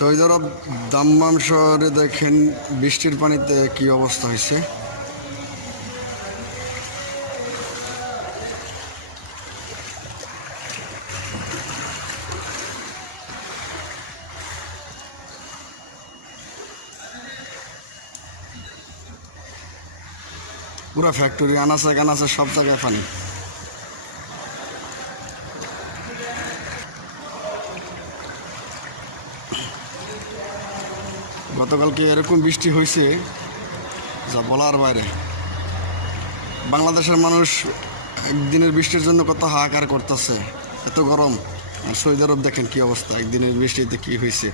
Saudi আরব দাম্মাম শহরে দেখেন বৃষ্টির পানিতে কি অবস্থা হয়েছে। পুরা ফ্যাক্টরি আনাচে কানাচে সব জায়গায় পানি। গতকালকে এরকম বৃষ্টি হয়েছে যা বলার বাইরে। বাংলাদেশের মানুষ একদিনের বৃষ্টির জন্য কত হাহাকার করতেছে, এত গরম। আর সৌদি আরব দেখেন কি অবস্থা, একদিনের বৃষ্টিতে কি হয়েছে।